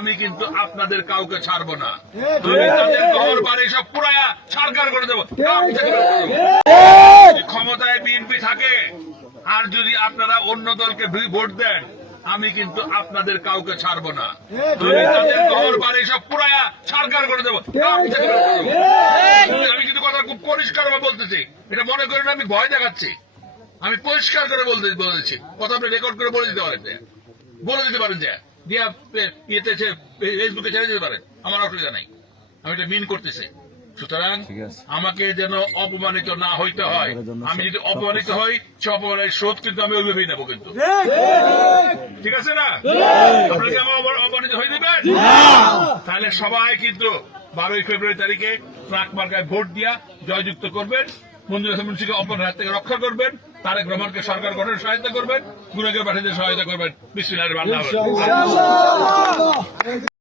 আমি কিন্তু আপনাদের কাউকে ছাড়বো না। আমি তাদের ঘর বাড়ি সব পুরায়া সরকার করে দেবো। ক্ষমতায় বিএনপি থাকে আর যদি আপনারা অন্য দলকে ভোট দেন, আমি কিন্তু আপনাদের কাউকে ছাড়বো না। আমি তাদের ঘর বাড়ি সব পুরায়া সরকার করে দেবো। আমি কিন্তু কথা খুব পরিষ্কার ভাবে বলতেছি, এটা মনে করেন আমি ভয় দেখাচ্ছি। আমি পরিষ্কার করে বলেছি, কথা আপনি রেকর্ড করে বলে দিতে পারেন, যে দিয়া ইয়েতে ফেসবুকে ছেড়ে দিতে পারেন, আমার অসুবিধা নাই। আমি এটা মিন করতেছি। সুতরাং আমাকে যেন অপমানিত না হইতে হয়। আমি যদি অপমানিত হই, সে অপমানের শোধ কিন্তু আমি ওইভাবেই নেবো। কিন্তু ঠিক আছে না? আপনাকে আমার অপমানিত হয়ে দেবেন, তাহলে সবাই কিন্তু 12ই ফেব্রুয়ারি তারিখে ট্রাক মার্কায় ভোট দিয়া জয়যুক্ত করবেন। মঞ্জুর হাসান মুন্সিকে অপমানের হাত থেকে রক্ষা করবেন, তারেক রহমানকে সরকার গঠনের সহায়তা করবেন, গুণাগার পাঠীদের সহায়তা করবেন। বিসমিল্লাহির রহমানির রহিম।